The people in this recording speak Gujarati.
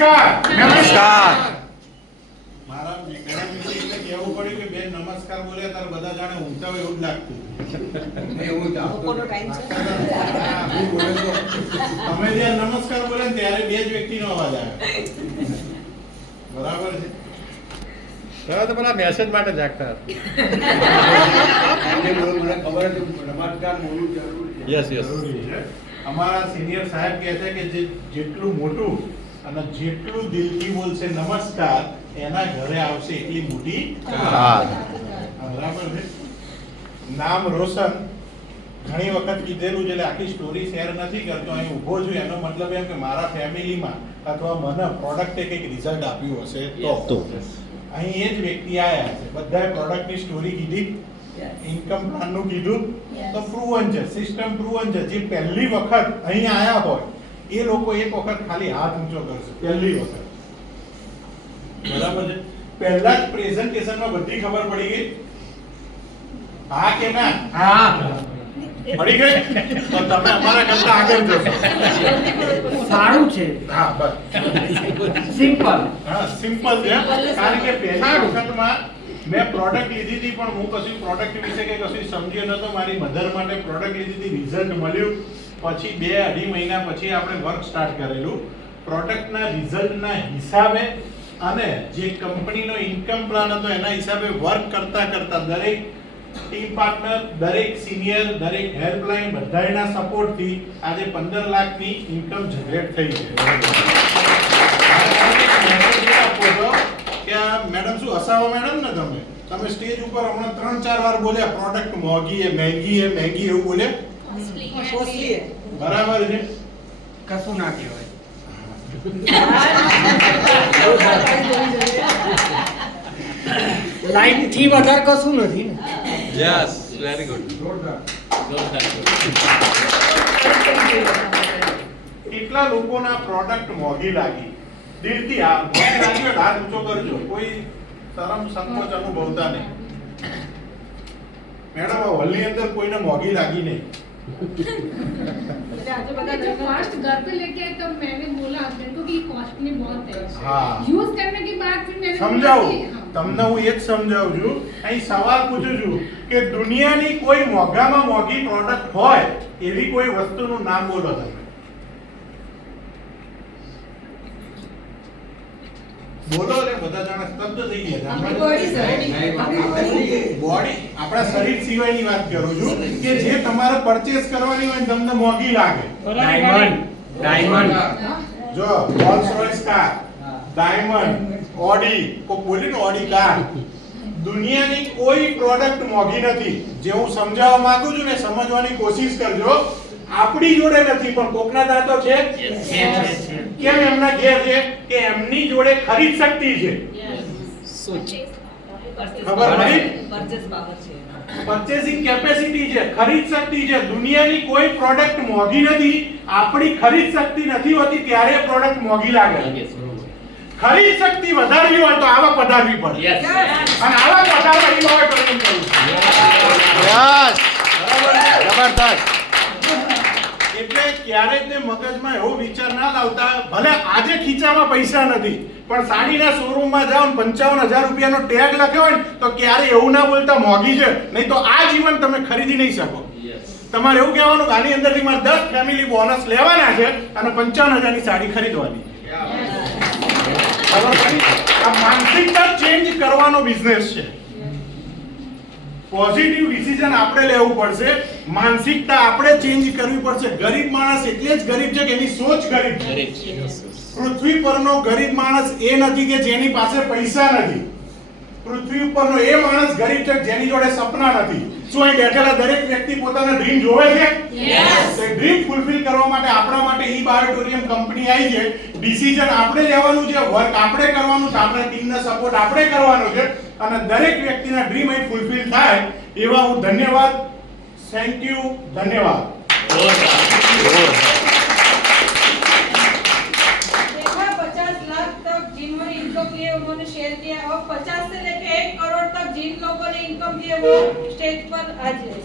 નમસ્કાર. નમસ્કાર. મારા ઘણા મિત્ર એટલે કહેવું પડ્યું કે બેન નમસ્કાર બોલ્યા ત્યારે બધા જાણે ઊંઘતા હોય એવું જ લાગતું. તમે જ્યારે નમસ્કાર બોલે ને ત્યારે બે જ વ્યક્તિનો અવાજ આવે. બરાબર છે. તો પેલા મેસેજ માટે જાગતા યસ યસ. જરૂરી છે. અમારા સિનિયર સાહેબ કહે છે કે જેટલું મોટું અને જેટલું દિલથી બોલશે નમસ્કાર એના ઘરે આવશે એટલી મોટી હા. બરાબર છે. નામ રોશન ઘણી વખત કીધેલું છે એટલે આખી સ્ટોરી શેર નથી કરતો. અહીં ઊભો છું એનો મતલબ એમ કે મારા ફેમિલીમાં અથવા મને પ્રોડક્ટે કંઈક રિઝલ્ટ આપ્યું હશે તો અહીં એ જ વ્યક્તિ આયા છે. બધાએ પ્રોડક્ટની સ્ટોરી કીધી, ઇન્કમ પ્લાનનું કીધું, તો પ્રૂવન છે, સિસ્ટમ પ્રૂવન છે. જે પહેલી વખત અહીં આયા હોય એ લોકો એક વખત ખાલી હાથ ઊંચો કરશે પહેલી વખત. બરાબર છે. પહેલા જ પ્રેઝન્ટેશનમાં બધી ખબર પડી ગઈ. હા કે ના? હા. પડી ગઈ તો તમે અમારા કરતા આગળ જશો. સારું છે. હા બસ સિમ્પલ. હા સિમ્પલ છે. કારણ કે પહેલી વખતમાં મેં પ્રોડક્ટ લીધી હતી પણ હું કશું પ્રોડક્ટ વિશે કે કશું સમજ્યો નતો. મારી મધર માટે પ્રોડક્ટ લીધી હતી, રિઝલ્ટ મળ્યું. પછી 2-2.5 મહિના પછી આપણે વર્ક સ્ટાર્ટ કરેલું. પ્રોડક્ટના રિઝલ્ટના હિસાબે અને જે કંપનીનો ઇન્કમ પ્લાન હતો એના હિસાબે વર્ક કરતા કરતા દરેક ટીમ પાર્ટનર, દરેક સિનિયર, દરેક હેલ્પલાઇન બધાયના સપોર્ટથી આજે 15 લાખની ઇન્કમ જનરેટ થઈ છે. મેડમ શું હસાવા મેડમ ને તમે સ્ટેજ ઉપર હમણાં 3-4 વાર બોલ્યા પ્રોડક્ટ મોંઘી હે, મહેંગી એવું બોલ્યા. બરાબર છે. કશું ના કહેવાય. લાઈન થી વધારે કશું નથી ને. Yes very good. કેટલા લોકોના પ્રોડક્ટ મોંઘી લાગી? દિલથી આ મોંઘી લાગી હોય હાથ ઊંચો કરજો. કોઈ શરમ સંકોચ અનુભવતા નહીં. મેડમ આ હોલની અંદર કોઈને મોંઘી લાગી નહીં. जब फास्ट घर पे लेके आए तब मैंने बोला हस्बैंड को कि ये कॉस्टली बहुत है. हाँ. यूज करने के बाद फिर मैंने સમજાવું તમને હું એ જ સમજાવું છું. અહીં સવાલ પૂછું છું કે દુનિયાની કોઈ મોંઘામાં મોંઘી પ્રોડક્ટ હોય એવી કોઈ વસ્તુનું નામ બોલો તમે. બોલો રે બધા જાણે સ્તબ્ધ થઈ ગયા. બોડી આપણા શરીર સિવાયની વાત કરું છું કે જે તમારે પરચેસ કરવાની હોય ને તમને મોંઘી લાગે. ડાયમંડ. જો Rolls Royce car, diamond, Audi, કોઈ બોલી ને ઓડી કાર. દુનિયાની કોઈ પ્રોડક્ટ મોંઘી નથી. જે હું સમજાવવા માંગુ છું ને સમજવાની કોશિશ કરજો. આપણી જોડે નથી પણ કોકના ત્યાં તો છે. કેમ એમના ઘેર છે કે એમની જોડે ખરીદ શક્તિ છે. ખબર પડી? પરચેસિંગ કેપેસિટી છે, ખરીદ શક્તિ છે. દુનિયાની કોઈ પ્રોડક્ટ મોંઘી નથી. આપણી ખરીદ શક્તિ નથી હોતી ત્યારે પ્રોડક્ટ મોંઘી લાગે. ખરીદ શક્તિ વધારવી હોય તો આવક વધારવી પડે. અને આવક વધારવી હોય તો એમ કરવું. યસ બરાબર છે? જબરદસ્ત. એટલે ક્યારેય તે મગજમાં એવો વિચાર ના લાવતા ભલે આજે ખીચામાં પૈસા નથી પણ સાડીના શોરૂમમાં જાઓ ને 55,000 રૂપિયાનો ટેગ લખ્યો હોય ને તો ક્યારે એવું ના બોલતા મોંઘી છે. નહીં તો આ જીવન તમે ખરીદી નહીં શકો. તમારે એવું કહેવાનું કે આની અંદરથી મારે 10 ફેમિલી બોનસ લેવાના છે અને 55,000 ની સાડી ખરીદવાની. ખબર પડી? આ માનસિકતા ચેન્જ કરવાનો બિઝનેસ છે. પોઝિટિવ ડિસિઝન આપણે લેવું પડશે. માનસિકતા આપણે ચેન્જ કરવી પડશે. ગરીબ માણસ એટલે જ ગરીબ છે કે એની સોચ ગરીબ છે. પૃથ્વી પરનો ગરીબ માણસ એ નથી કે જેની પાસે પૈસા નથી. પૃથ્વી ઉપરનો એ માણસ ગરીબ છે જેની જોડે સપના નથી. શું અહીં બેઠેલા દરેક વ્યક્તિ પોતાના ડ્રીમ જોવે છે? યસ. તે ડ્રીમ ફૂલફિલ કરવા માટે આપણા માટે ઈ બાયોટોરિયમ કંપની આવી છે. ડિસિઝન આપણે લેવાનું છે, વર્ક આપણે કરવાનું છે, આપણા ટીમનો સપોર્ટ આપણે કરવાનો છે અને દરેક વ્યક્તિના ડ્રીમ અહીં ફૂલફિલ થાય એવા હું ધન્યવાદ. Thank you. ધન્યવાદ. देखा 50 लाख तक जिन्होंने इनकम किए उन्होंने शेयर किया और 50 से लेके 1 करोड़ तक जिन लोगों ने इनकम किए वो स्टेज पर आज है.